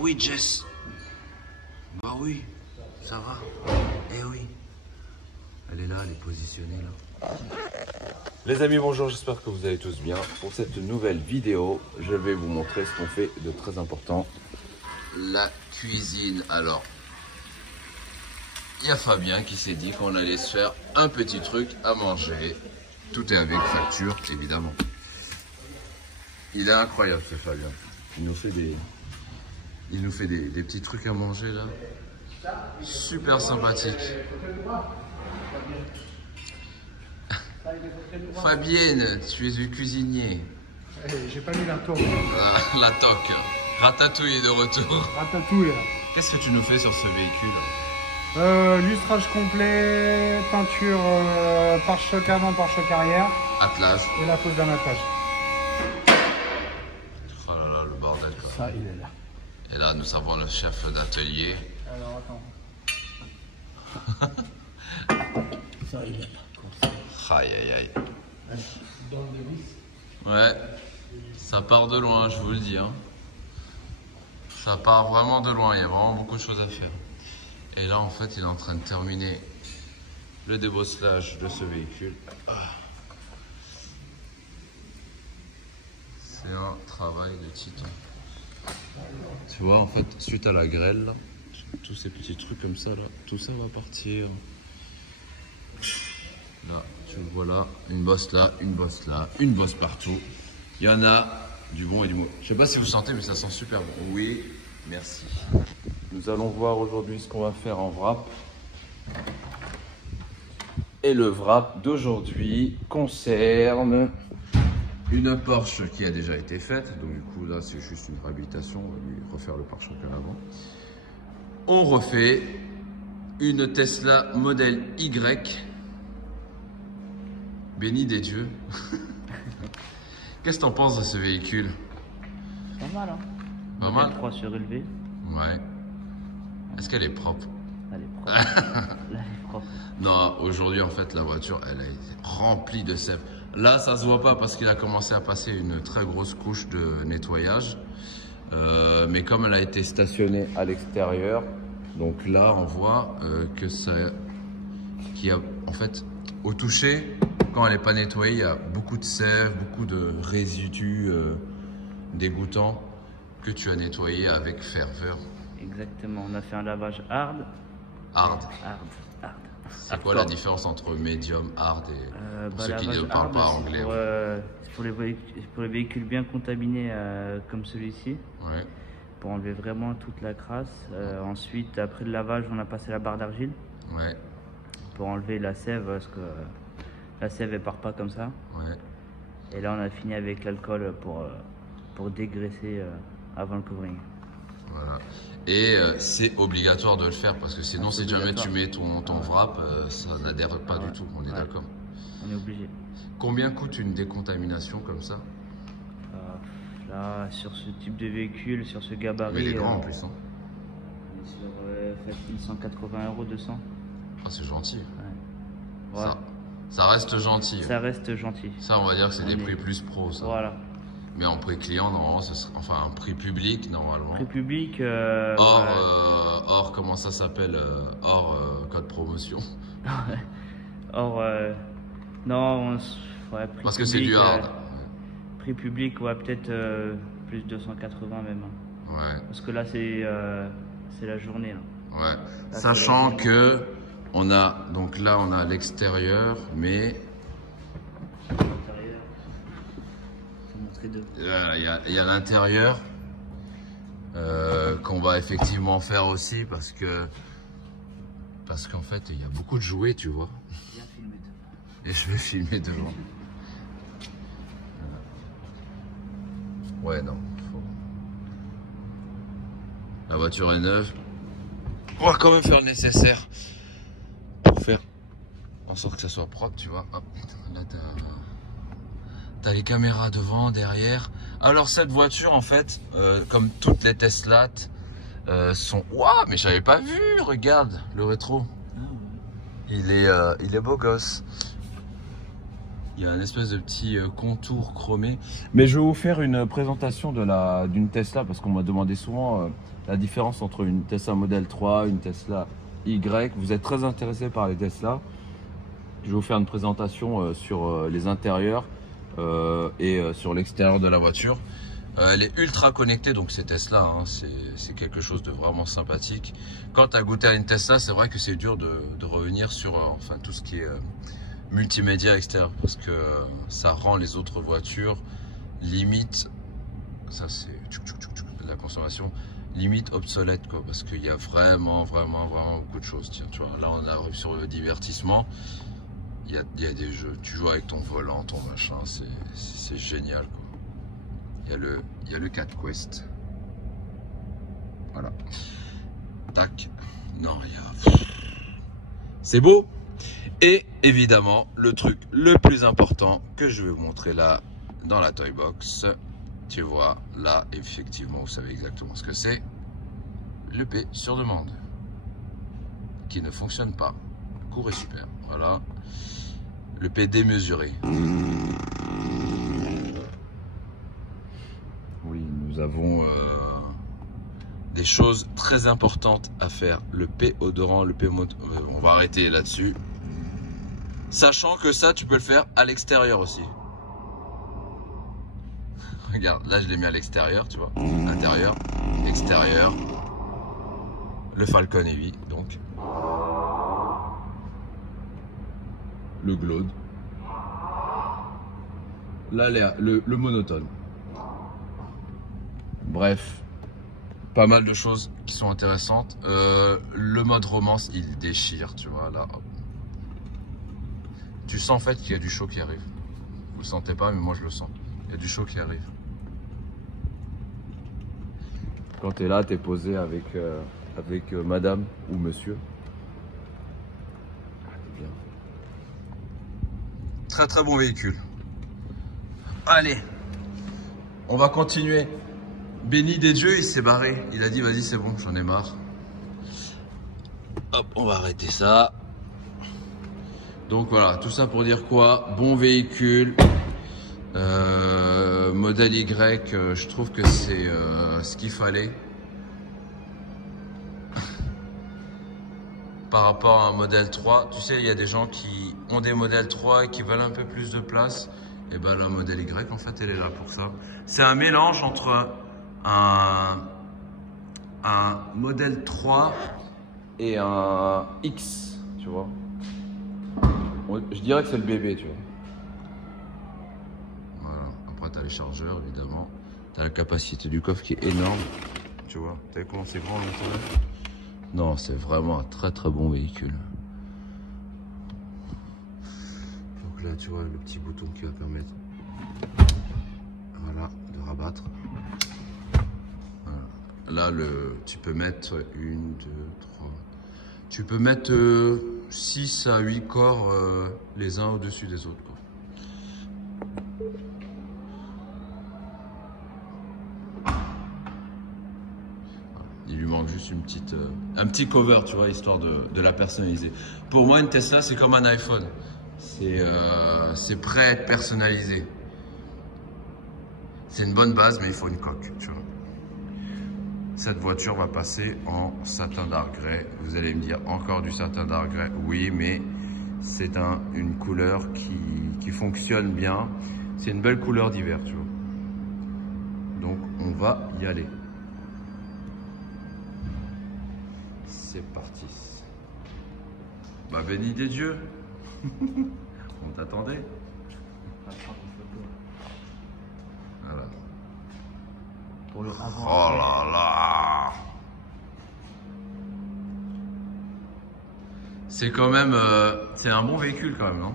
Oui, Jess. Bah oui, ça va. Eh oui. Elle est là, elle est positionnée là. Les amis, bonjour, j'espère que vous allez tous bien. Pour cette nouvelle vidéo, je vais vous montrer ce qu'on fait de très important. La cuisine. Alors, il y a Fabien qui s'est dit qu'on allait se faire un petit truc à manger. Tout est avec facture, évidemment. Il est incroyable ce Fabien. Il nous fait des petits trucs à manger là. Super sympathique. Fabienne, tu es le cuisinier. J'ai pas mis la toque. La toque. Ratatouille est de retour. Ratatouille. Qu'est-ce que tu nous fais sur ce véhicule? Lustrage complet, peinture pare-choc avant, pare-choc arrière. Atlas. Et la pose d'un attelage. Oh là là, le bordel quoi. Ça, il est là. Et là, nous avons le chef d'atelier. Alors, attends. Ça, il est là. Aïe aïe aïe. Dans le vis. Ouais, ça part de loin, je vous le dis. Hein. Ça part vraiment de loin, il y a vraiment beaucoup de choses à faire. Et là, en fait, il est en train de terminer le débosselage de ce véhicule. C'est un travail de titan. Tu vois, en fait, suite à la grêle, là, tous ces petits trucs comme ça, là, tout ça va partir. Là, tu le vois là, une bosse là, une bosse là, une bosse partout. Il y en a du bon et du mauvais. Je sais pas si vous sentez, mais ça sent super bon. Oui, merci. Nous allons voir aujourd'hui ce qu'on va faire en wrap. Et le wrap d'aujourd'hui concerne une Porsche qui a déjà été faite. Donc du coup, là, c'est juste une réhabilitation. On va lui refaire le pare-choc à l'avant. On refait une Tesla modèle Y. Béni des dieux. Qu'est-ce que t'en penses de ce véhicule? Pas mal, hein. Pas mal. 3 surélevé. Ouais. Est-ce qu'elle est propre? Elle est propre. Là, elle est propre. Non, aujourd'hui, en fait, la voiture, elle est remplie de sève. Là, ça se voit pas parce qu'il a commencé à passer une très grosse couche de nettoyage. Mais comme elle a été stationnée à l'extérieur, donc là, on voit que ça... qu'il y a, en fait, au toucher, quand elle n'est pas nettoyée, il y a beaucoup de sève, beaucoup de résidus dégoûtants que tu as nettoyé avec ferveur. Exactement, on a fait un lavage hard. Hard. Hard. C'est quoi la différence entre medium, hard et pour ceux qui ne parlent pas anglais? Pour les véhicules bien contaminés comme celui-ci, Ouais. pour enlever vraiment toute la crasse. Ensuite, après le lavage, on a passé la barre d'argile Ouais. pour enlever la sève, parce que la sève elle part pas comme ça. Ouais. Et là, on a fini avec l'alcool pour dégraisser avant le covering. Voilà. Et c'est obligatoire de le faire parce que sinon, si jamais tu mets ton wrap, ça n'adhère pas du tout. On est d'accord. On est obligé. Combien coûte une décontamination comme ça? Là, sur ce type de véhicule, sur ce gabarit. Mais il est grand en plus. Hein. On est sur facile 180 €, 200. Ah, c'est gentil. Ouais. Ouais. Ça reste gentil. Ça reste gentil. Ça, on va dire que c'est des prix plus pro. Ça. Voilà. Mais en prix client, normalement, ça serait, enfin, un prix public, normalement. Prix public. Hors, comment ça s'appelle? Hors code promotion. Or, non, ouais, prix Parce que public, c'est du hard. Prix public, ouais, peut-être plus 280 même. Hein. Ouais. Parce que là, c'est la journée. Là. Ouais. Là, Sachant que on a, donc là, on a l'extérieur, mais il y a l'intérieur qu'on va effectivement faire aussi parce qu'en fait, il y a beaucoup de jouets, tu vois. Bien filmé devant. Et je vais filmer devant. Ouais, non. Faut... La voiture est neuve. On va quand même faire le nécessaire pour faire en sorte que ça soit propre, tu vois. Hop. Là, t'as les caméras devant, derrière. Alors, cette voiture, en fait, comme toutes les Tesla, sont... Waouh, mais j'avais pas vu, regarde, le rétro. Il est beau gosse. Il y a un espèce de petit contour chromé. Mais je vais vous faire une présentation d'une Tesla parce qu'on m'a demandé souvent la différence entre une Tesla Model 3, une Tesla Y. Vous êtes très intéressé par les Tesla. Je vais vous faire une présentation sur les intérieurs et sur l'extérieur de la voiture. Elle est ultra connectée, donc ces Tesla, hein, c'est quelque chose de vraiment sympathique. Quand tu as goûté à une Tesla, c'est vrai que c'est dur de revenir sur enfin, tout ce qui est multimédia extérieur, parce que ça rend les autres voitures limite, ça c'est la consommation, limite obsolète, quoi, parce qu'il y a vraiment beaucoup de choses. Tiens, tu vois, là on arrive sur le divertissement. Il y a des jeux, tu joues avec ton volant, ton machin, c'est génial, quoi. Il y a le Cat Quest. Voilà. Tac. Non, c'est beau. Et évidemment, le truc le plus important que je vais vous montrer là, dans la Toy Box. Tu vois, là, effectivement, vous savez exactement ce que c'est. Le P sur demande. Qui ne fonctionne pas. Court et super. Voilà. Le P démesuré. Oui, nous avons des choses très importantes à faire. Le P odorant, le P on va arrêter là-dessus. Sachant que ça, tu peux le faire à l'extérieur aussi. Regarde, là je l'ai mis à l'extérieur, tu vois. Intérieur, extérieur. Le Falcon Heavy, donc. Le Glode. Là, le monotone. Bref, pas mal de choses qui sont intéressantes. Le mode romance, il déchire, tu vois, là. Hop. Tu sens en fait qu'il y a du chaud qui arrive. Vous le sentez pas, mais moi je le sens. Il y a du chaud qui arrive. Quand tu es là, tu es posé avec madame ou monsieur. Bien. Très bon véhicule. Allez, on va continuer. Béni des dieux, il s'est barré. Il a dit vas-y c'est bon, j'en ai marre. Hop, on va arrêter ça. Donc voilà, tout ça pour dire quoi? Bon véhicule. Modèle Y, je trouve que c'est ce qu'il fallait. Par rapport à un modèle 3, tu sais, il y a des gens qui ont des modèles 3 et qui veulent un peu plus de place. Et ben la modèle Y, en fait, elle est là pour ça. C'est un mélange entre un modèle 3 et un X, tu vois. Je dirais que c'est le bébé, tu vois. Voilà. Après, tu as les chargeurs, évidemment. Tu as la capacité du coffre qui est énorme. Tu vois, tu as vu comment c'est grand l'intérieur? Non, c'est vraiment un très bon véhicule. Donc là, tu vois, le petit bouton qui va permettre, voilà, de rabattre. Voilà. Là, tu peux mettre 1, 2, 3. Tu peux mettre 6 à 8 corps les uns au-dessus des autres, quoi. Il lui manque juste un petit cover, tu vois, histoire de la personnaliser. Pour moi, une Tesla, c'est comme un iPhone. C'est pré-personnalisé. C'est une bonne base, mais il faut une coque, tu vois. Cette voiture va passer en satin d'argrais. Vous allez me dire, encore du satin d'argrais? Oui, mais c'est une couleur qui fonctionne bien. C'est une belle couleur d'hiver, tu vois. Donc, on va y aller. C'est parti. Bah, béni des dieux. On t'attendait. Voilà. Pour le avant. Oh là là. C'est quand même... c'est un bon véhicule quand même, non?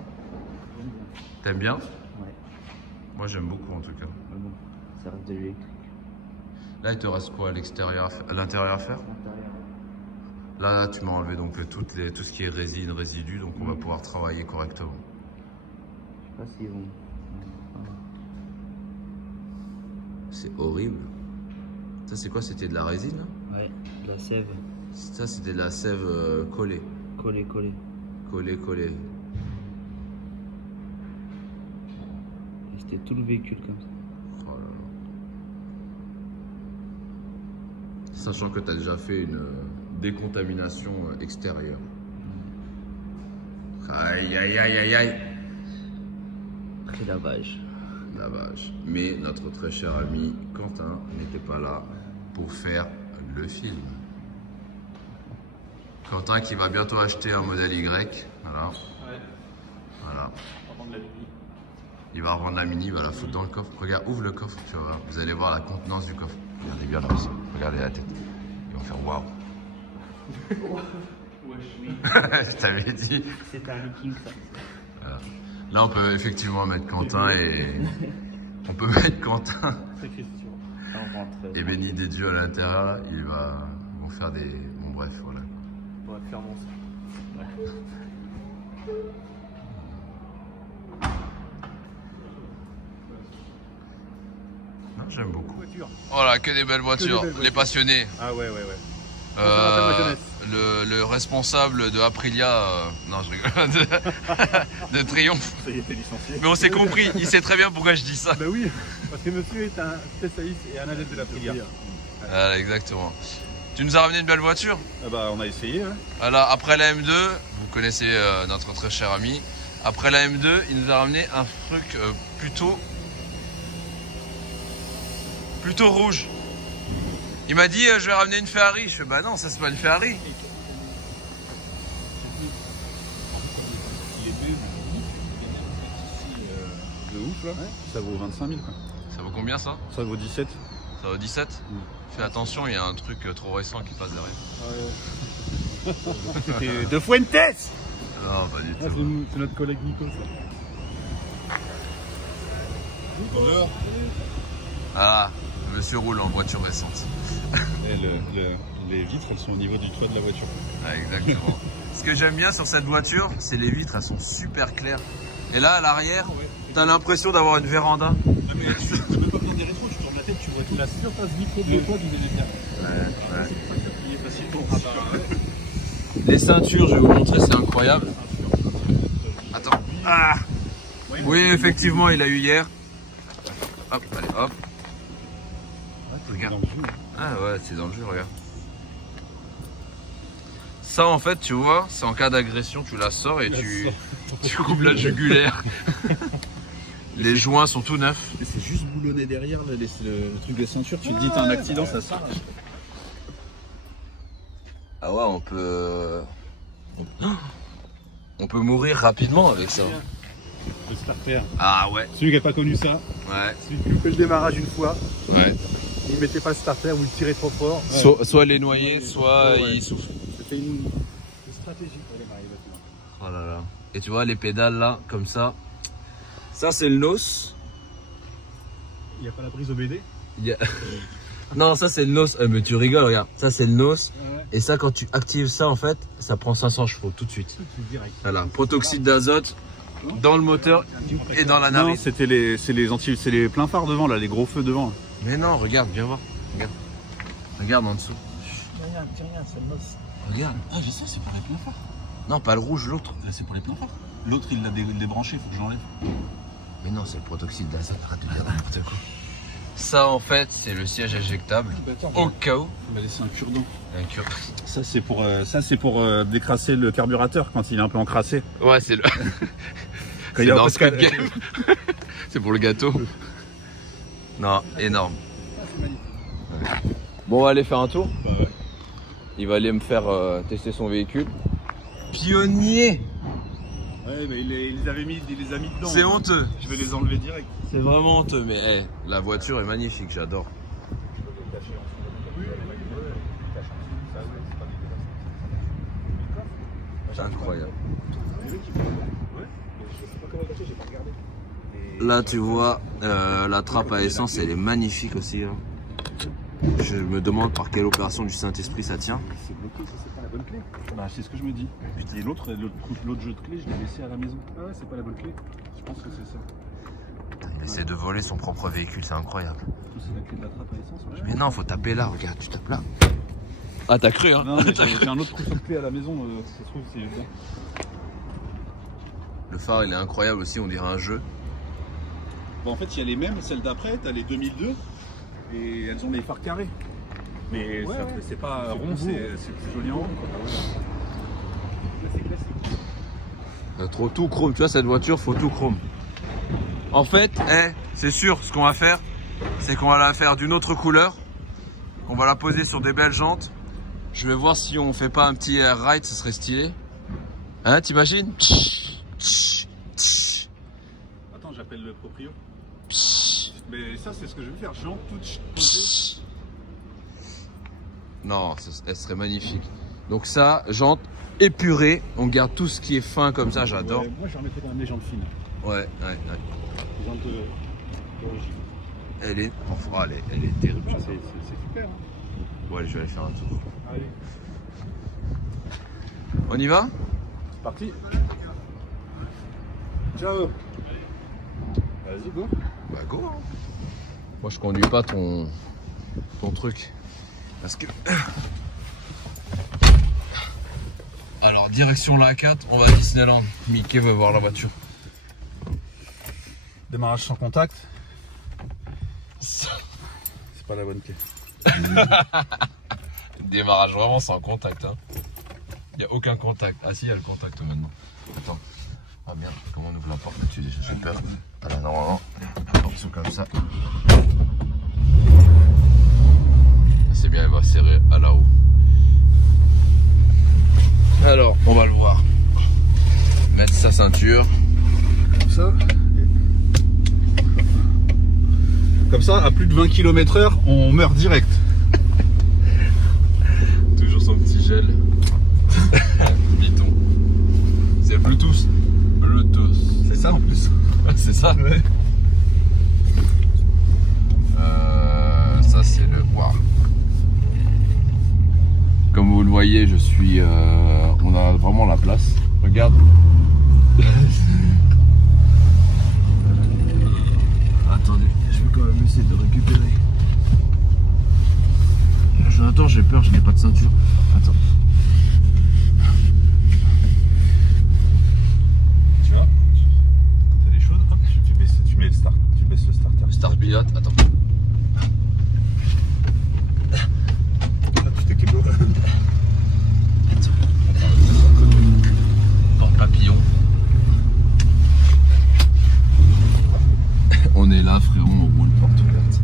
T'aimes bien? Ouais. Moi j'aime beaucoup en tout cas. Mais bon, ça reste de l'électrique. Là il te reste quoi à l'extérieur, à l'intérieur à faire? L'intérieur. Là tu m'as enlevé donc tout ce qui est résine, résidus, donc on va pouvoir travailler correctement. Je sais pas s'ils vont... C'est horrible. Ça c'est quoi? C'était de la résine là? Ouais, de la sève. Ça c'était de la sève collée. Collé. Collée. Et c'était tout le véhicule comme ça. Oh là là. Sachant que tu as déjà fait une décontamination extérieure. Aïe, aïe, aïe, aïe, aïe. Très lavage. Lavage. Mais notre très cher ami Quentin n'était pas là pour faire le film. Quentin qui va bientôt acheter un modèle Y. Voilà. Ouais. Voilà. On va vendre la Mini. Il va revendre la Mini, il va la foutre dans le coffre. Regarde, ouvre le coffre, tu vas voir. Vous allez voir la contenance du coffre. Regardez bien là aussi. Regardez la tête. Ils vont faire waouh. Je t'avais dit. C'est un leaking ça. Voilà. Là, on peut effectivement mettre Quentin et. On peut mettre Quentin C'est Christian. On rentre. et béni des dieux à l'intérieur. Ils vont faire des. Bon, bref, voilà. On va te faire mon ça. Non, j'aime beaucoup. Voiture. Voilà, que des belles voitures. belles voitures. Les passionnés. Ah ouais, ouais, ouais. Ça rappelle ma jeunesse. Le responsable de Aprilia, non je rigole, de Triomphe. Ça y est, t'es licencié. Mais on s'est compris, il sait très bien pourquoi je dis ça. Bah oui, parce que monsieur est un spécialiste et un adepte de la filière. Voilà, exactement. Tu nous as ramené une belle voiture. Ah bah on a essayé. Hein. Voilà, après la M2, vous connaissez notre très cher ami. Après la M2, il nous a ramené un truc plutôt rouge. Il m'a dit je vais ramener une Ferrari. Je fais bah non, ça c'est pas une Ferrari. Il est de ouf là. Ouais. Ça vaut 25 000 quoi. Ça vaut combien ça? Ça vaut 17. Ça vaut 17. Fais attention, il y a un truc trop récent qui passe derrière. C'était de Fuentes. Non, pas du tout. C'est notre collègue Nico ça. Ah, monsieur roule en voiture récente. Et les vitres elles sont au niveau du toit de la voiture. Ah, exactement. Ce que j'aime bien sur cette voiture, c'est les vitres, elles sont super claires. Et là, à l'arrière, t'as l'impression d'avoir une véranda. Mais là, tu n'as même pas besoin des rétros, tu tournes la tête, tu vois la surface vitrée de toit du VGTR. Ouais. Il est facile. Les ceintures, je vais vous montrer, c'est incroyable. Attends. Ah oui, effectivement, il a eu hier. Hop, allez, hop. Regarde. Ah ouais, c'est dans le jeu, regarde. Ça, en fait, tu vois, c'est en cas d'agression, tu la sors et tu coupes la jugulaire. Les joints sont tout neufs. C'est juste boulonné derrière le truc de ceinture. Tu te dis, t'as un accident, ça sort. Ah ouais, on peut mourir rapidement avec ça. Le starter. Ah ouais. Celui qui n'a pas connu ça, Ouais. celui qui fait le démarrage une fois, Ouais. il mettait pas le starter ou il tirait trop fort. Soit les noyer, soit Ouais. il souffle. C'était une stratégie pour démarrer les voitures. Oh là là. Et tu vois les pédales là, comme ça. Ça c'est le NOS. Il n'y a pas la prise au BD. Non, ça c'est le NOS. Mais tu rigoles, regarde. Ça c'est le NOS. Ouais. Et ça, quand tu actives ça, en fait, ça prend 500 chevaux tout de suite. Direct. Voilà. Protoxyde d'azote dans le moteur et dans la Non, narine. c'était c'est les pleins phares devant là, les gros feux devant. Mais non, regarde, viens voir. Regarde. Regarde en dessous. Regarde, c'est le NOS. Regarde. Ah, je sais, c'est pour les pleins phares. Non, pas le rouge, l'autre. C'est pour les pleins phares. L'autre, il l'a débranché, il faut que j'enlève. Mais non, c'est le protoxyde d'azote. Arrête de dire n'importe quoi. Ça, en fait, c'est le siège éjectable. Au cas où. Il m'a laissé un cure-dent. Un cure. Ça, c'est pour décrasser le carburateur quand il est un peu encrassé. Ouais, c'est le. Quand C'est il a dans un peu Squid de Game. C'est pour le gâteau. Non, énorme. Bon, on va aller faire un tour. Bah ouais. Il va aller me faire tester son véhicule. Pionnier. Ouais, mais il les a mis dedans. C'est honteux. Je vais les enlever direct. C'est vraiment honteux, mais hey, la voiture est magnifique, j'adore. C'est incroyable. Là, tu vois, la trappe à essence, elle est magnifique aussi. Hein. Je me demande par quelle opération du Saint-Esprit ça tient. C'est bloqué, ça c'est pas la bonne clé. Bah, c'est ce que je me dis. Je dis l'autre jeu de clé, je l'ai laissé à la maison. Ah ouais, c'est pas la bonne clé. Je pense que c'est ça. Il essaie de voler son propre véhicule, c'est incroyable. C'est la clé de la trappe à essence. Ouais. Mais non, faut taper là, regarde, tu tapes là. Ah, t'as cru, hein? Non, mais j'ai un autre trousseau de clé à la maison, ça se trouve, c'est bien. Le phare, il est incroyable aussi, on dirait un jeu. Bon, en fait, il y a les mêmes, celles d'après, t'as les 2002, et elles ont les phares carrés. Mais Ouais, ouais. c'est pas C'est rond, plus beau. c'est plus joli en rond. C'est classique. Trop tout chrome, tu vois, cette voiture, faut tout chrome. En fait, c'est sûr, ce qu'on va faire, c'est qu'on va la faire d'une autre couleur. On va la poser sur des belles jantes. Je vais voir si on fait pas un petit air ride, ce serait stylé. Hein, t'imagines? Attends, j'appelle le proprio. Mais ça, c'est ce que je vais faire. Jante toute posée. Non, elle serait magnifique. Donc ça, jante épurée. On garde tout ce qui est fin comme ça, j'adore. Ouais, moi, je remettrais quand même des jantes fines. Ouais. Des jantes d'origine. Elle est terrible. Ah, c'est super. Hein. Ouais, je vais aller faire un tour. Allez, On y va? c'est parti. Ciao. Vas-y, go. Bah go hein. Moi je conduis pas ton truc. Parce que... Alors direction la A4, on va à Disneyland. Mickey veut voir la voiture. Démarrage sans contact. C'est pas la bonne clé. Démarrage vraiment sans contact. Hein. Il n'y a aucun contact. Ah si, il y a le contact maintenant. Attends. Ah bien, comment on ouvre la porte là-dessus déjà? J'ai peur. Ah là, normalement, la porte sont comme ça. C'est bien, elle va serrer à la roue. Alors, on va le voir. Mettre sa ceinture. Comme ça, à plus de 20 km/h, on meurt direct. Toujours son petit gel. Mython. C'est Bluetooth. C'est ça en plus. C'est ça? Ouais. Ça c'est le wow. Comme vous le voyez, je suis. On a vraiment la place. Regarde. Attendez, je vais quand même essayer de récupérer. Attends, j'ai peur, je n'ai pas de ceinture. Attends. Tu vois, quand elle est chaude, hop, tu mets le start, tu baisses le starter. Start pilote, attends. Ah, tu t'es kebo. Porte papillon. On est là, frérot, on roule porte ouverte.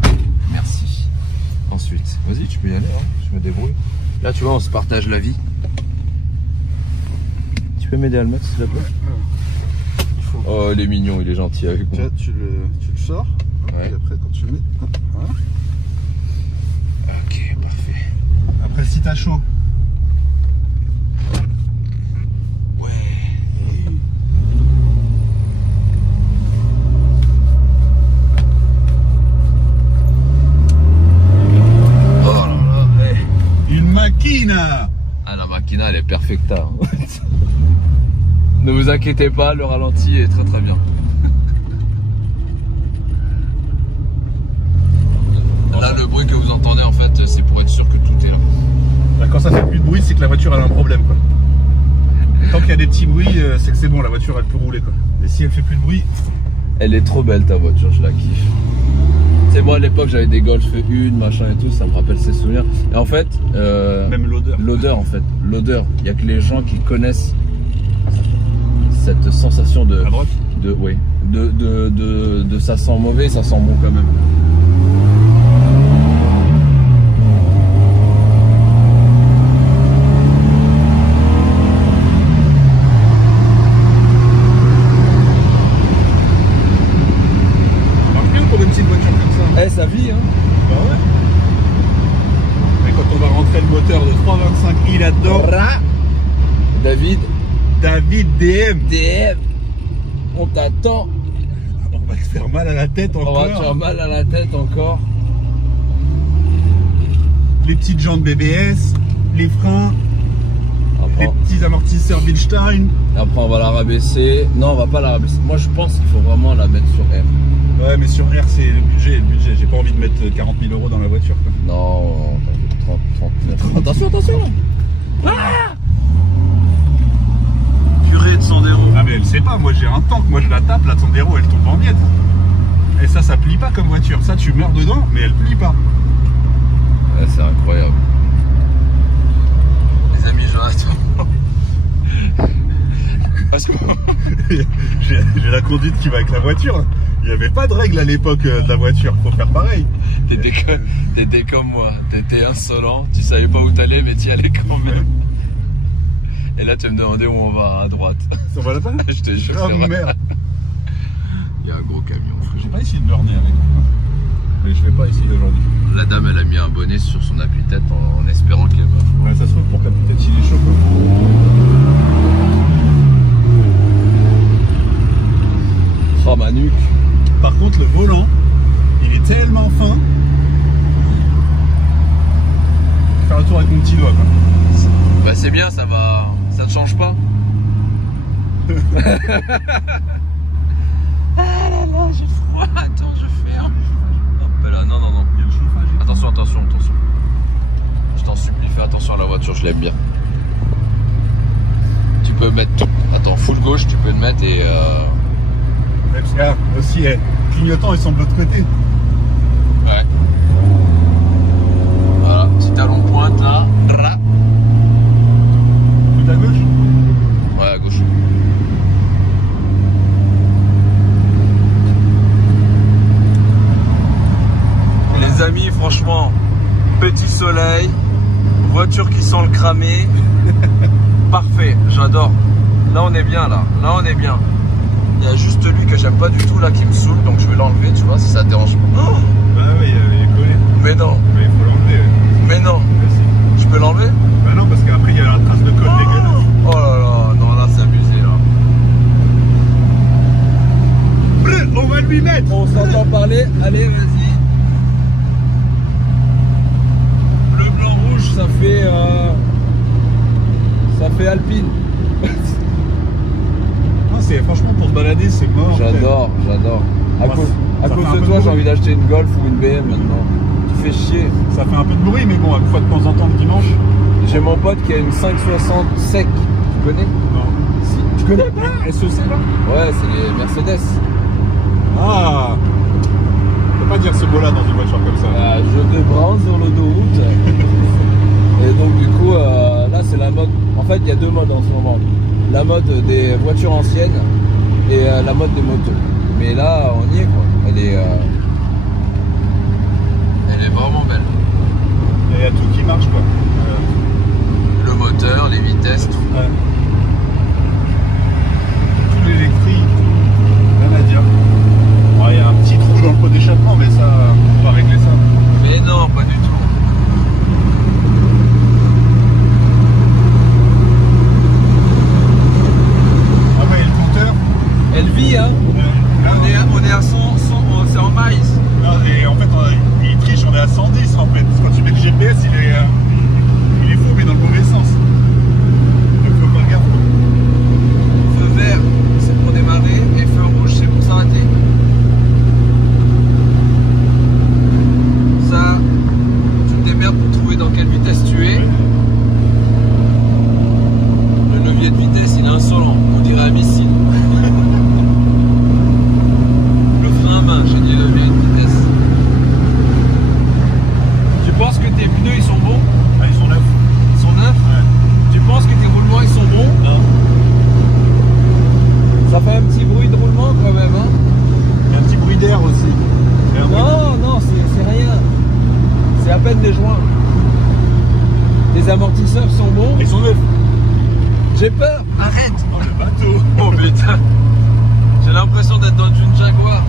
Merci. Ensuite, vas-y, tu peux y aller, hein, je me débrouille. Là, tu vois, on se partage la vie. Tu peux m'aider à le mettre, s'il te plaît? Oh, il est mignon, il est gentil avec moi. Tu le sors, Ouais. et après quand tu le mets, hop, voilà. Ok, parfait. Après si t'as chaud, Ouais. Oh là là, une machine. Ah, la Machina, elle est perfecta. Hein. Ne vous inquiétez pas, le ralenti est très très bien. Là, le bruit que vous entendez, en fait, c'est pour être sûr que tout est là. Quand ça fait plus de bruit, c'est que la voiture elle a un problème quoi. Tant qu'il y a des petits bruits, c'est que c'est bon, la voiture elle peut rouler quoi. Et si elle fait plus de bruit, Elle est trop belle ta voiture, je la kiffe. Tu sais, moi à l'époque, j'avais des Golf 1, machin et tout, ça me rappelle ces souvenirs. Et en fait, même l'odeur. l'odeur en fait, l'odeur, il n'y a que les gens qui connaissent cette sensation de... À droite. Oui, de ça sent mauvais, ça sent bon quand même. Marche bien pour une petite voiture comme ça. Eh, ça vit hein. Bah ouais. Mais quand on va rentrer le moteur de 325i là-dedans, David, DM, on t'attend. on va te faire mal à la tête On encore. va te faire mal à la tête encore. Les petites jantes BBS, les freins, les Après, petits amortisseurs Bilstein. après, on va la rabaisser. Non, on va pas la rabaisser. Moi je pense qu'il faut vraiment la mettre sur R. Ouais, mais sur R, c'est le budget. J'ai pas envie de mettre 40 000 € dans la voiture quoi. Non, 30. Attention, attention là. Purée de Sandero. Ah mais elle sait pas, moi j'ai un tank, moi je la tape, la Sandero elle tombe en miettes. Et ça plie pas comme voiture, ça tu meurs dedans, mais elle plie pas. Ouais, c'est incroyable. Les amis, Jonathan. J'ai la conduite qui va avec la voiture. Il n'y avait pas de règle à l'époque de la voiture. Faut faire pareil. T'étais comme moi. T'étais insolent. Tu savais pas où t'allais, mais t'y allais quand même. Et là, tu me demandais où on va à droite. Ça va là-bas? Je te jure. Oh merde. Il y a un gros camion, frère. J'ai pas essayé de burner avec. Mais je vais pas essayer aujourd'hui. La dame, elle a mis un bonnet sur son appui-tête en espérant qu'elle va. Ouais, ça se trouve pour que peut-être il est chaud quoi. Oh ma nuque. Par contre, le volant, il est tellement fin. Faire le tour avec mon petit doigt quoi. Bah c'est bien, ça va. Ça ne change pas. Ah là là, j'ai froid. Attends, je ferme. Hop là, non, non, non. Il y a le chauffage. Attention, attention, attention. Je t'en supplie, fais attention à la voiture, je l'aime bien. Tu peux mettre tout. Attends, full gauche, tu peux le mettre et Même si, ah, aussi, clignotant, ils sont de l'autre côté. ouais. Voilà, petit talon de pointe là. Ra. Tout à gauche. Ouais, à gauche. Les amis, franchement, petit soleil, voiture qui sent le cramé. Parfait, j'adore. Là, on est bien, là. Là, on est bien. Il y a juste lui que j'aime pas du tout, là, qui me saoule, donc je vais l'enlever, tu vois, si ça te dérange pas. Oh, Ah oui, il est collé. mais non, Mais il faut l'enlever. mais non. Je peux l'enlever? Bah non, parce qu'après, il y a la trace de colle dégueulasse. Oh là là, non, là, c'est abusé, là. On va lui mettre. On s'entend parler, allez, vas-y. Bleu, blanc, rouge, ça fait alpine. Non, c'est franchement pour se balader, c'est mort. J'adore, j'adore. À Moi, cause ça fait un de peu toi, de j'ai bruit. envie d'acheter une Golf ou une BM maintenant. Tu fais chier. Ça fait un peu de bruit, mais bon, une fois de temps en temps le dimanche. J'ai mon pote qui a une 560 sec. Tu connais? Non. Si. Tu connais pas? SEC là? Ouais, c'est les Mercedes. Ah. On peut pas dire ce mot-là dans une voiture comme ça. Je te branche sur l'autoroute. Et donc du coup, là c'est la mode. En fait, il y a deux modes en ce moment. La mode des voitures anciennes et la mode des motos. Mais là, on y est quoi. Elle est vraiment belle. Il y a tout qui marche quoi. Le moteur, les vitesses, tout. Ouais. Tout l'électrique, rien à dire. Bon, il y a un petit trou dans le pot d'échappement, mais ça, on va régler ça. Mais non, pas du tout. Ah ouais, et le compteur. Elle vit, hein. On est à 100, c'est en miles. Non, et en fait, il triche, on est à 110 en fait. Parce que quand tu mets le GPS, il est faux, mais dans le mauvais sens. Donc faut faire gaffe. Feu vert, c'est pour démarrer, et feu rouge, c'est pour s'arrêter. Ça, tu te démerdes pour trouver dans quelle vitesse tu es. Le levier de vitesse, il est insolent, on dirait un missile. Le frein à main, j'ai dit levier de vitesse. Tu penses que tes pneus, ils sont bons? Ah, ils sont neufs. Ils sont neufs? Ouais. Tu penses que tes roulements, ils sont bons? Non. Ça fait un petit bruit de roulement quand même, hein? Il y a un petit bruit d'air aussi. Il y a un bruit Non, non, c'est rien. C'est à peine des joints. Les amortisseurs sont bons. Ils sont neufs. J'ai peur. Arrête. Oh, le bateau. Oh putain. J'ai l'impression d'être dans une Jaguar.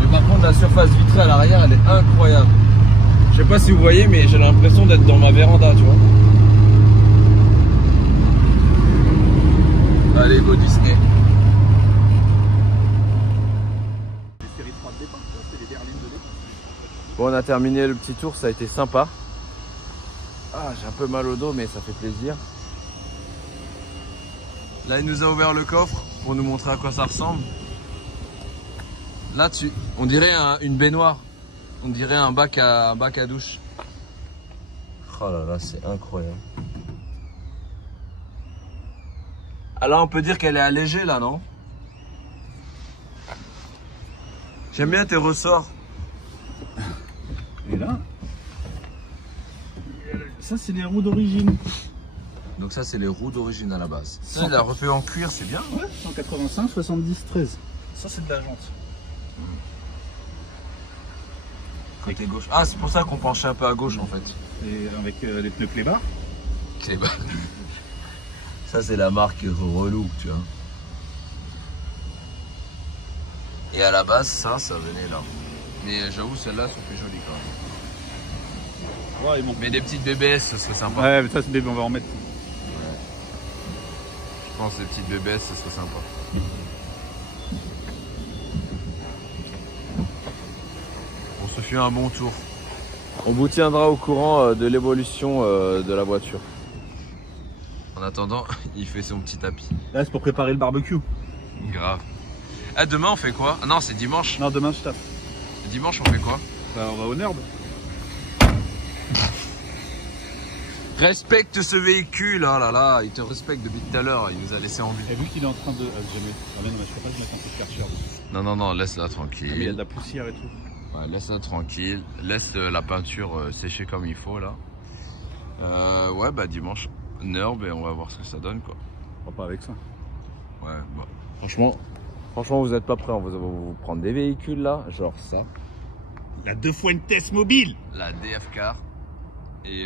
Mais par contre, la surface vitrée à l'arrière, elle est incroyable. Je sais pas si vous voyez, mais j'ai l'impression d'être dans ma véranda, tu vois. Allez, go Disney. Les séries 3 de départ, ça, c'est les berlines de départ. Bon, on a terminé le petit tour, ça a été sympa. Ah, j'ai un peu mal au dos, mais ça fait plaisir. Là, il nous a ouvert le coffre pour nous montrer à quoi ça ressemble. Là, on dirait une baignoire. On dirait un bac à douche. Oh là là, c'est incroyable. Ah là, on peut dire qu'elle est allégée, là, non? J'aime bien tes ressorts. Et là, ça, c'est les roues d'origine. Donc ça, c'est les roues d'origine à la base. Ça, il a refait en cuir, c'est bien. Ouais, 185, 70, 13. Ça, c'est de la jante. Côté gauche. Ah, c'est pour ça qu'on penchait un peu à gauche en fait. Et avec les pneus clébards. Clébar. Ça, c'est la marque relou, tu vois. Et à la base, ça venait là. Mais j'avoue, celle-là, sont plus jolies quand même. Ouais, bon. Mais des petites BBS, ce serait sympa. Ouais, mais ça, c'est bébé, on va en mettre. Je pense que les petites BBS, ce serait sympa. On se fait un bon tour. On vous tiendra au courant de l'évolution de la voiture. En attendant, il fait son petit tapis. Là, c'est pour préparer le barbecue. Grave. Ah, demain, on fait quoi? Ah non, c'est dimanche. Non, demain, je tape. Dimanche, on fait quoi? Bah, on va au Nerd. Respecte ce véhicule, oh là là, il te respecte depuis tout à l'heure, il nous a laissé en vue. Et vu qu'il est en train de. jamais. Ah, mais non, mais je peux pas te mettre un peu de karcher. Non, laisse-la Ah, mais il y a tranquille. de la poussière et tout. Ouais, laisse-la tranquille, laisse la peinture sécher comme il faut là. Ouais, bah dimanche, Nerd, et on va voir ce que ça donne quoi. On va pas avec ça. Ouais, bah. Franchement, vous êtes pas prêts, on va vous prendre des véhicules là, genre ça. La 2 fois une test mobile. La DF Car. Et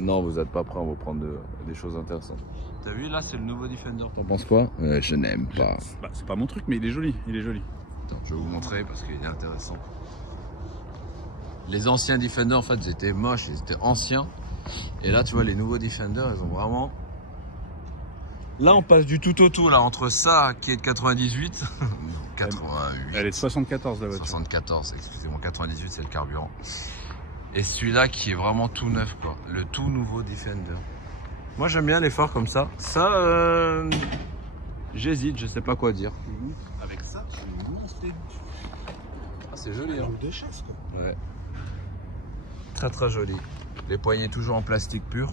non, vous êtes pas prêts, on va vous prendre des choses intéressantes. T'as vu là, c'est le nouveau Defender. T'en penses quoi? Je n'aime pas. Bah, c'est pas mon truc, mais il est joli. Il est joli. Attends, je vais vous montrer parce qu'il est intéressant. Les anciens Defender, en fait, ils étaient moches, ils étaient anciens. Et là, tu vois, les nouveaux Defender, ils ont vraiment... Là, on passe du tout au tout, là, entre ça, qui est de 98... 88... Elle est de 74, la voiture. 74, excusez-moi, 98, c'est le carburant. Et celui-là qui est vraiment tout neuf, quoi. Le tout nouveau Defender. Moi, j'aime bien les phares comme ça. Ça, j'hésite, je sais pas quoi dire. Avec ça, Ah, c'est joli, hein. de chasse, quoi. Ouais. Très très joli. Les poignées toujours en plastique pur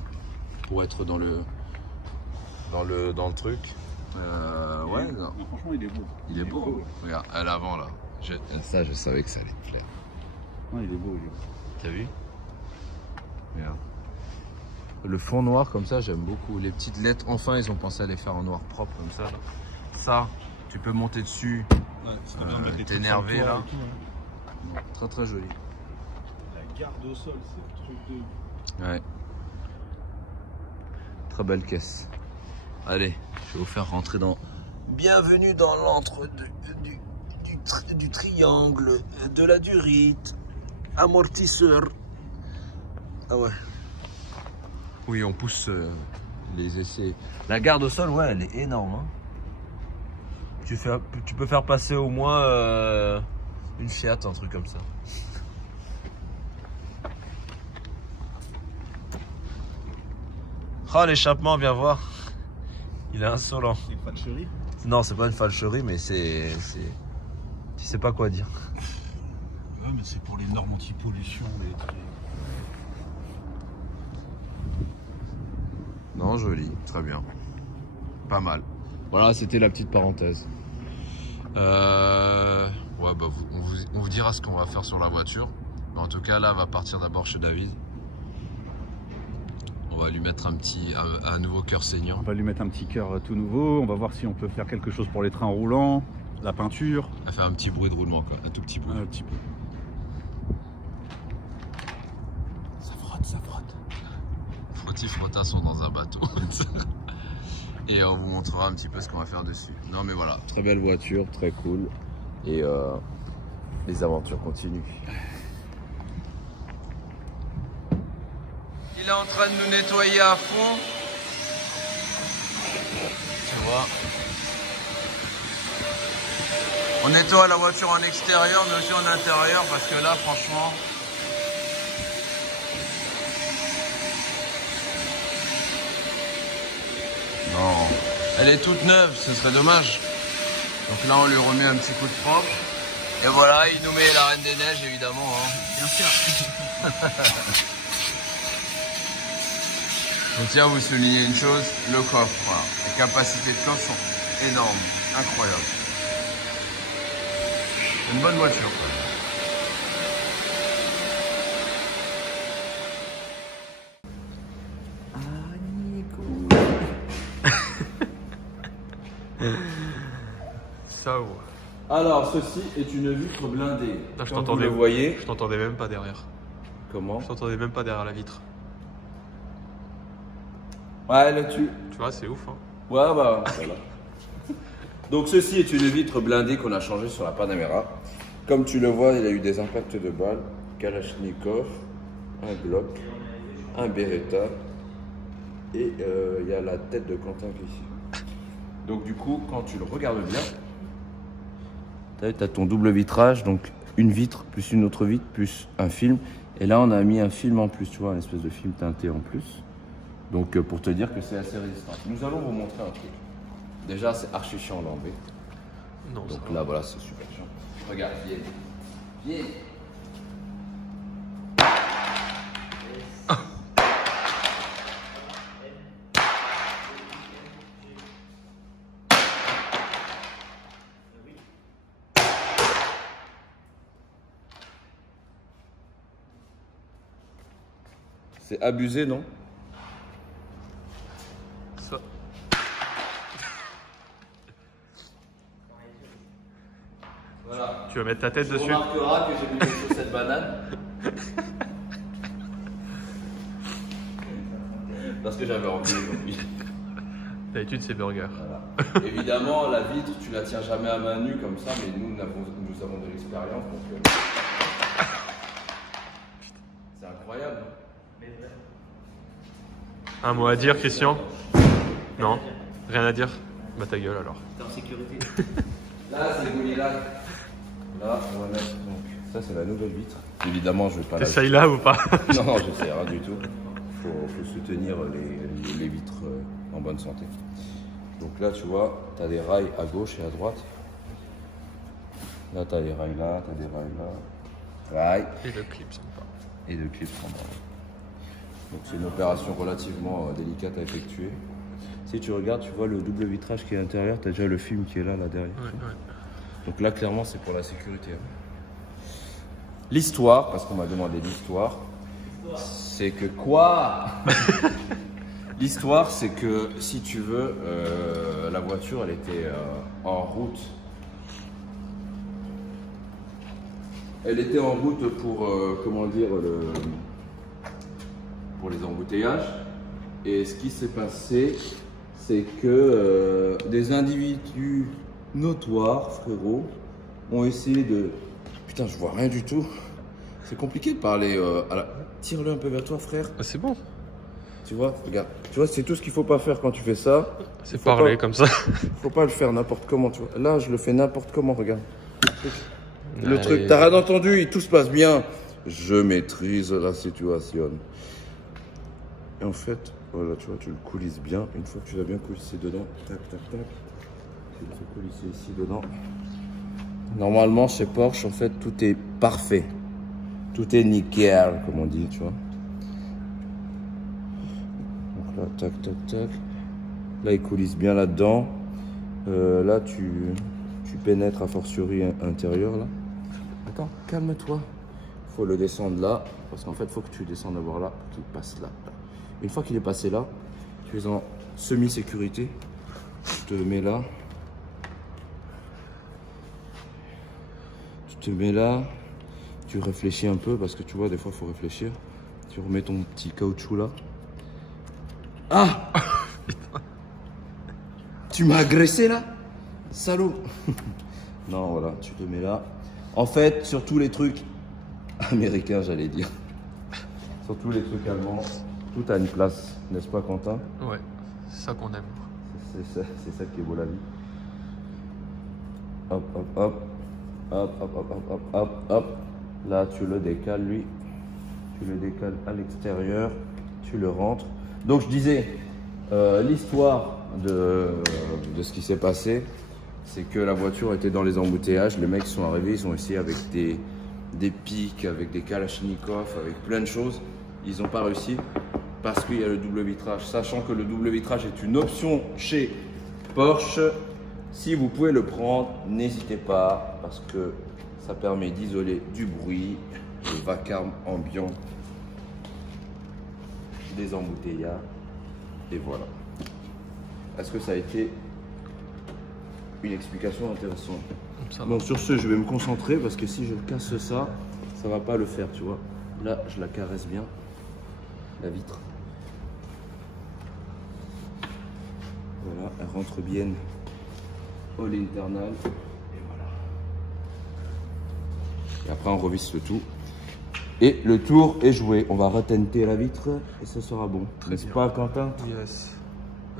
pour être dans le truc. Ouais, non. Non, franchement, il est beau. Il est beau. Regarde, à l'avant là. Ça, je savais que ça allait te plaire. Non, il est beau, il est beau. T'as vu? Regarde. Le fond noir comme ça, j'aime beaucoup. Les petites lettres, enfin, ils ont pensé à les faire en noir propre comme ça. Là. Ça, tu peux monter dessus. Ouais, t'es énervé là. Tout, hein. Non, très très joli. La garde au sol, c'est le truc de... Ouais. Très belle caisse. Allez, je vais vous faire rentrer dans... Bienvenue dans l'antre du triangle, de la durite, amortisseur. Ah ouais. Oui, on pousse les essais. La garde au sol, ouais, elle est énorme. Hein. Tu peux faire passer au moins une Fiat, un truc comme ça. Oh, l'échappement, viens voir. Il est insolent. C'est une falcherie. Non, c'est pas une falcherie, mais c'est... Tu sais pas quoi dire. Ouais, mais c'est pour les normes anti-pollution. Non, joli, très bien. Pas mal. Voilà, c'était la petite parenthèse. Ouais, bah, on vous dira ce qu'on va faire sur la voiture. Mais en tout cas, là, on va partir d'abord chez David. On va lui mettre un nouveau cœur saignant. On va lui mettre un petit cœur tout nouveau. On va voir si on peut faire quelque chose pour les trains roulants, la peinture. On va faire un petit bruit de roulement, quoi. Un tout petit peu. Un petit peu. Ça frotte, ça frotte. Frottis-frottasson dans un bateau. Et on vous montrera un petit peu ce qu'on va faire dessus. Non mais voilà, très belle voiture, très cool. Et les aventures continuent. Il est en train de nous nettoyer à fond. Tu vois. On nettoie la voiture en extérieur mais aussi en intérieur parce que là franchement... Non, elle est toute neuve, ce serait dommage. Donc là, on lui remet un petit coup de propre. Et voilà, il nous met la Reine des Neiges, évidemment. Hein. Bien sûr. Je tiens à vous souligner une chose, le coffre. Voilà. Les capacités de coffre sont énormes, incroyables. Une bonne voiture, quoi. Ça ou. Alors, ceci est une vitre blindée. Non, je Comme vous t'entendais. le voyez. Je t'entendais même pas derrière. Comment? Je t'entendais même pas derrière la vitre. Ouais, là-dessus. Tu vois, c'est ouf. Hein. Ouais, bah, voilà. Donc, ceci est une vitre blindée qu'on a changée sur la Panamera. Comme tu le vois, il a eu des impacts de balles, Kalachnikov, un Glock, un Beretta et il y a la tête de Quentin qui est ici. Donc, du coup, quand tu le regardes bien, tu as ton double vitrage, donc une vitre plus une autre vitre plus un film. Et là, on a mis un film en plus, tu vois, une espèce de film teinté en plus. Donc, pour te dire que c'est assez résistant. Nous allons vous montrer un truc. Déjà, c'est archi chiant à l'enlever. Non, Donc ça là, voilà, c'est super chiant. Regarde, viens. Viens. C'est abusé, non? Ça. Voilà. Tu vas mettre ta tête Tu dessus. remarqueras que j'ai mis des chaussettes banane. Parce que j'avais envie aujourd'hui. D'habitude, c'est burger. Voilà. Évidemment, la vitre, tu la tiens jamais à main nue comme ça, mais nous avons de l'expérience. Donc, c'est incroyable. Un mot à dire, Christian? Non? Rien à dire? Bah ta gueule alors. T'es en sécurité. Là, c'est Goliath. Là, on va mettre. Donc, ça, c'est la nouvelle vitre. Évidemment, je vais pas la. T'essayes là ou pas? Non, non, je sais rien du tout. Faut soutenir les vitres en bonne santé. Donc là, tu vois, tu as des rails à gauche et à droite. Là, tu as des rails là, tu as des rails là. Rails. Et le clip sympa. Et le clip standard. Donc c'est une opération relativement délicate à effectuer. Si tu regardes, tu vois le double vitrage qui est à l'intérieur, tu as déjà le film qui est là derrière. Ouais, ouais. Donc là, clairement, c'est pour la sécurité. L'histoire, parce qu'on m'a demandé l'histoire, c'est que quoi? L'histoire, c'est que si tu veux, la voiture, elle était en route. Elle était en route pour, comment dire, pour les embouteillages. Et ce qui s'est passé, c'est que des individus notoires, frérot, ont essayé de... Putain, je vois rien du tout. C'est compliqué de parler à la... Tire-le un peu vers toi, frère. Ah, c'est bon. Tu vois, regarde. Tu vois, c'est tout ce qu'il faut pas faire quand tu fais ça. C'est parler comme ça. Faut pas le faire n'importe comment, tu vois. Là, je le fais n'importe comment, regarde. Le Allez. truc, t'as rien entendu, tout se passe bien. Je maîtrise la situation. Et en fait, voilà, tu vois, tu le coulisses bien. Une fois que tu l'as bien coulissé dedans, tac, tac, tac. Tu le fais coulisser ici dedans. Normalement, chez Porsche, en fait, tout est parfait. Tout est nickel, comme on dit, tu vois. Donc là, tac, tac, tac. Là, il coulisse bien là-dedans. Là, tu pénètres a fortiori intérieur, là. Attends, calme-toi. Il faut le descendre là, parce qu'en fait, il faut que tu descendes d'abord là, pour qu'il passe là. Une fois qu'il est passé là, tu es en semi-sécurité. Tu te mets là. Tu te mets là. Tu réfléchis un peu, parce que tu vois, des fois, il faut réfléchir. Tu remets ton petit caoutchouc là. Ah! Tu m'as agressé là? Salaud! Non, voilà, tu te mets là. En fait, sur tous les trucs américains, j'allais dire, sur tous les trucs allemands, tout a une place, n'est-ce pas, Quentin? Ouais, c'est ça qu'on aime. C'est ça qui est beau la vie. Hop, hop, hop. Hop, hop, hop, hop, hop, hop, hop. Là, tu le décales, lui. Tu le décales à l'extérieur. Tu le rentres. Donc, je disais, l'histoire de ce qui s'est passé, c'est que la voiture était dans les embouteillages. Les mecs sont arrivés, ils ont essayé avec des pics, avec des kalachnikovs, avec plein de choses. Ils n'ont pas réussi parce qu'il y a le double vitrage. Sachant que le double vitrage est une option chez Porsche, si vous pouvez le prendre, n'hésitez pas parce que ça permet d'isoler du bruit, le vacarme ambiant des embouteillages. Et voilà. Est-ce que ça a été une explication intéressante. Ça Bon, sur ce, je vais me concentrer parce que si je casse ça, ça va pas le faire, tu vois. Là, je la caresse bien, la vitre. Voilà, elle rentre bien au l'internal. Et voilà. Et après, on revisse le tout. Et le tour est joué. On va retenter la vitre et ça sera bon. N'est-ce pas, Quentin? Yes.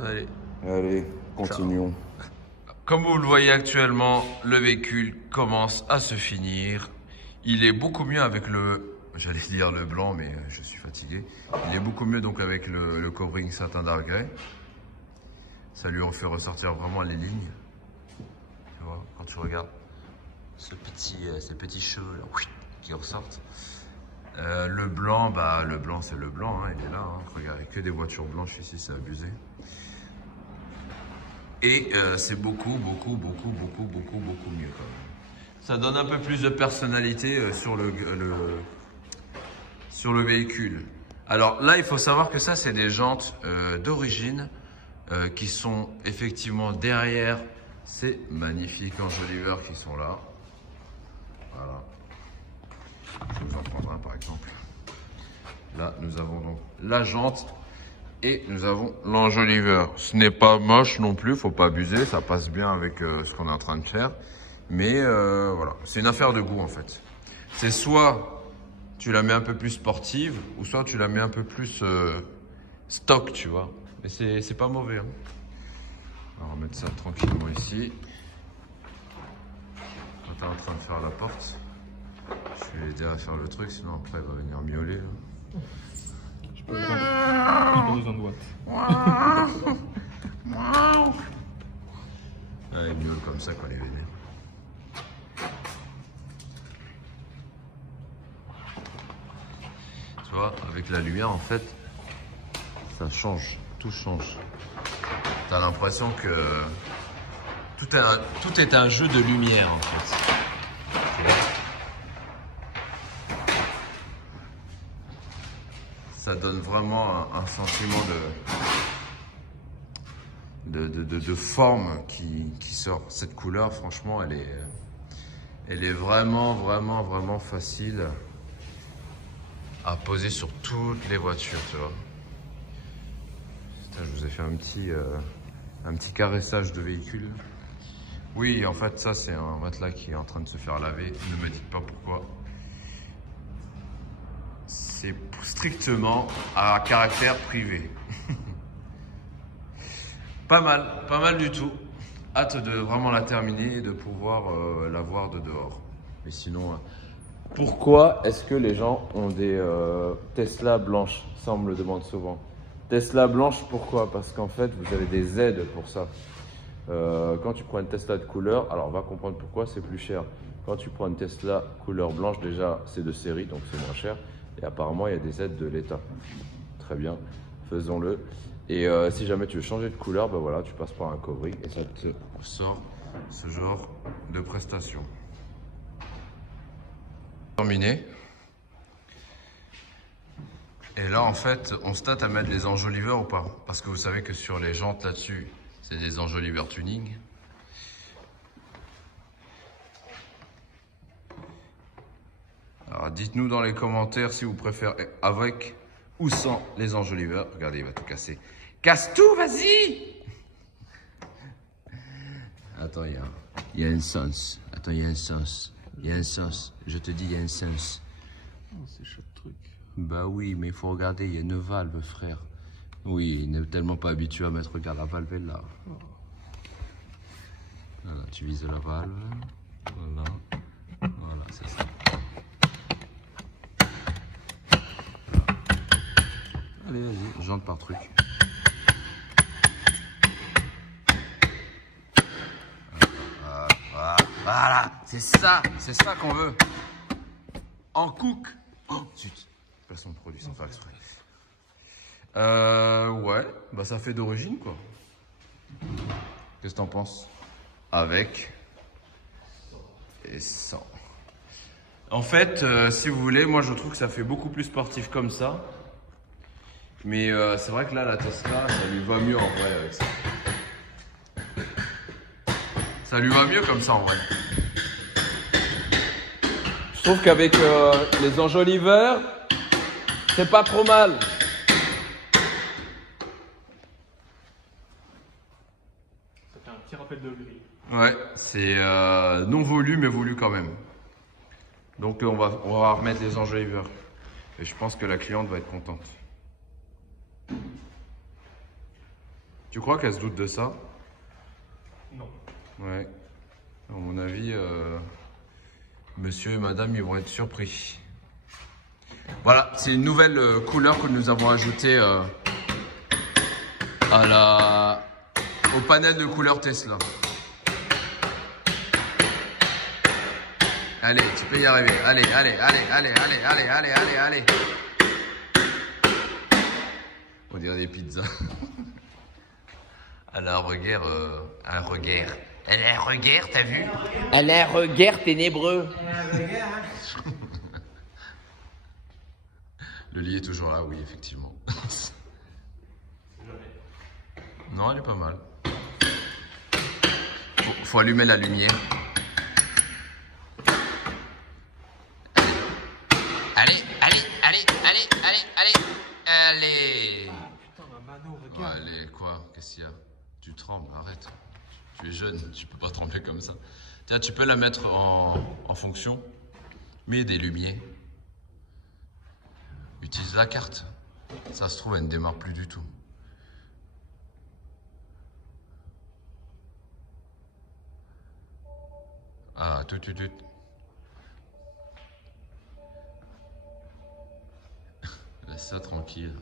Allez. Allez, continuons. Comme vous le voyez actuellement, le véhicule commence à se finir. Il est beaucoup mieux avec le, j'allais dire le blanc, mais je suis fatigué. Il est beaucoup mieux donc avec le covering satin dark grey. Ça lui fait ressortir vraiment les lignes. Tu vois, quand tu regardes ces petits cheveux là, qui ressortent. Le blanc, le blanc c'est le blanc, hein, il est là. Hein. Regardez, que des voitures blanches ici, c'est abusé. Et c'est beaucoup mieux quand même. Ça donne un peu plus de personnalité sur le véhicule. Alors là, il faut savoir que ça, c'est des jantes d'origine qui sont effectivement derrière ces magnifiques enjoliveurs qui sont là. Voilà. Je vais vous en prendre un par exemple. Là, nous avons donc la jante. Et nous avons l'enjoliveur. Ce n'est pas moche non plus, faut pas abuser, ça passe bien avec ce qu'on est en train de faire. Mais voilà, c'est une affaire de goût en fait. C'est soit tu la mets un peu plus sportive, ou soit tu la mets un peu plus stock, tu vois. Mais c'est pas mauvais. Hein. On va remettre ça tranquillement ici. Quand tu es en train de faire la porte, je vais l'aider à faire le truc, sinon après il va venir miauler. Là. Il a besoin de watts. Ah, il miaule comme ça quand il est vénère. Tu vois, avec la lumière en fait, ça change, tout change. T'as l'impression que tout est un jeu de lumière en fait. Ça donne vraiment un sentiment de forme qui sort. Cette couleur, franchement, elle est vraiment facile à poser sur toutes les voitures, tu vois. Putain, je vous ai fait un petit caressage de véhicule. Oui, en fait, ça, c'est un matelas qui est en train de se faire laver. Ne me dites pas pourquoi. C'est strictement à caractère privé. Pas mal du tout. Hâte de vraiment la terminer et de pouvoir la voir de dehors. Mais sinon, Pourquoi est-ce que les gens ont des Tesla blanches? Ça, on me le demande souvent. Tesla blanche, pourquoi? Parce qu'en fait, vous avez des aides pour ça. Quand tu prends une Tesla de couleur, alors on va comprendre pourquoi c'est plus cher. Quand tu prends une Tesla couleur blanche, déjà, c'est de série, donc c'est moins cher. Et apparemment, il y a des aides de l'État. Très bien, faisons-le. Et si jamais tu veux changer de couleur, ben voilà, tu passes par un covering et ça te sort ce genre de prestations. Terminé. Et là, en fait, on se tâte à mettre des enjoliveurs ou pas? Parce que vous savez que sur les jantes là-dessus, c'est des enjoliveurs tuning. Alors, dites-nous dans les commentaires si vous préférez avec ou sans les enjoliveurs. Regardez, il va tout casser. Casse tout, vas-y! Attends, il y a un sens. Attends, il y a un sens. Il y a un sens. Je te dis, il y a un sens. Oh, c'est chaud de truc. Bah oui, mais il faut regarder, il y a une valve, frère. Oui, il n'est tellement pas habitué à mettre, regarde, la valve est là. Voilà, tu vises la valve. Voilà. Voilà, c'est ça. Allez, vas-y, jante par truc. Voilà, c'est ça qu'on veut. En cook. Oh, zut, je passe mon produit sans faire exprès. Ouais, bah ça fait d'origine quoi. Qu'est-ce que t'en penses? Avec et sans. En fait, si vous voulez, moi je trouve que ça fait beaucoup plus sportif comme ça. Mais c'est vrai que là, la Tesla, ça lui va mieux en vrai avec ça. Ça lui va mieux comme ça en vrai. Je trouve qu'avec les enjoliveurs, c'est pas trop mal. Ça fait un petit rappel de gris. Ouais, c'est non voulu mais voulu quand même. Donc on va remettre les enjoliveurs. Et je pense que la cliente va être contente. Tu crois qu'elle se doute de ça? Non. Ouais. À mon avis, monsieur et madame, ils vont être surpris. Voilà, c'est une nouvelle couleur que nous avons ajoutée au panel de couleurs Tesla. Allez, tu peux y arriver. Allez. On dirait des pizzas. Elle a un regard, Elle a un regard, t'as vu? Elle a un regard ténébreux. Le lit est toujours là, oui, effectivement. Non, elle est pas mal. Faut allumer la lumière. Allez. Putain, ma mano, regarde. Allez, quoi? Qu'est-ce qu'il y a? Tu trembles, arrête. Tu es jeune, tu peux pas trembler comme ça. Tiens, tu peux la mettre en fonction. Mets des lumières. Utilise la carte. Ça se trouve, elle ne démarre plus du tout. Ah, tout. Laisse ça tranquille.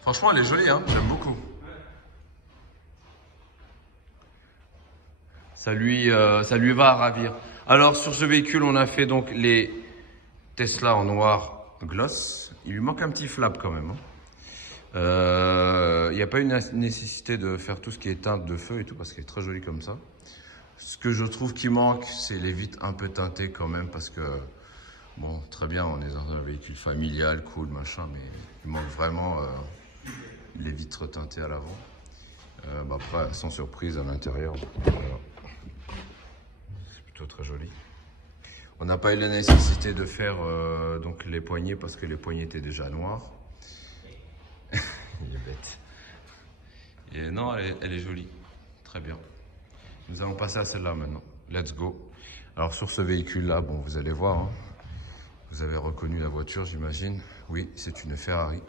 Franchement, elle est jolie, hein, j'aime beaucoup. Ça lui va à ravir. Alors, sur ce véhicule, on a fait donc les Tesla en noir gloss. Il lui manque un petit flap quand même. Il n'y a pas une nécessité de faire tout ce qui est teinte de feu et tout, parce qu'elle est très jolie comme ça. Ce que je trouve qui manque, c'est les vitres un peu teintées quand même, parce que, bon, très bien, on est dans un véhicule familial, cool, machin, mais il manque vraiment les vitres teintées à l'avant. Après, sans surprise à l'intérieur, voilà. C'est plutôt très joli. On n'a pas eu la nécessité de faire donc les poignées, parce que les poignées étaient déjà noirs. Il est bête. Et non, elle est jolie. Très bien. Nous allons passer à celle-là maintenant. Let's go. Alors sur ce véhicule-là, bon, vous allez voir. Hein, vous avez reconnu la voiture, j'imagine. Oui, c'est une Ferrari.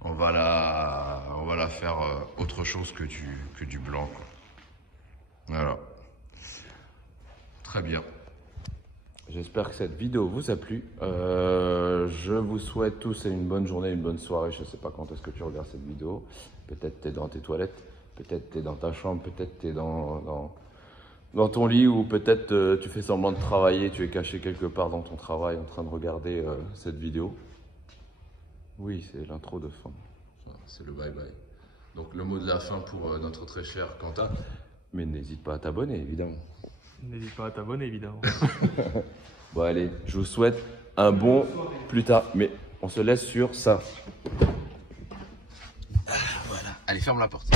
on va la faire autre chose que du blanc, quoi. Voilà. Très bien. J'espère que cette vidéo vous a plu. Je vous souhaite tous une bonne journée, une bonne soirée. Je ne sais pas quand est-ce que tu regardes cette vidéo. Peut-être tu es dans tes toilettes, peut-être tu es dans ta chambre, peut-être tu es dans ton lit, ou peut-être tu fais semblant de travailler, tu es caché quelque part dans ton travail en train de regarder cette vidéo. Oui, c'est l'intro de fin. C'est le bye-bye. Donc le mot de la fin pour notre très cher Quentin. Mais n'hésite pas à t'abonner, évidemment. N'hésite pas à t'abonner, évidemment. Bon, allez, je vous souhaite un bon plus tard. Mais on se laisse sur ça. Voilà. Allez, ferme la porte.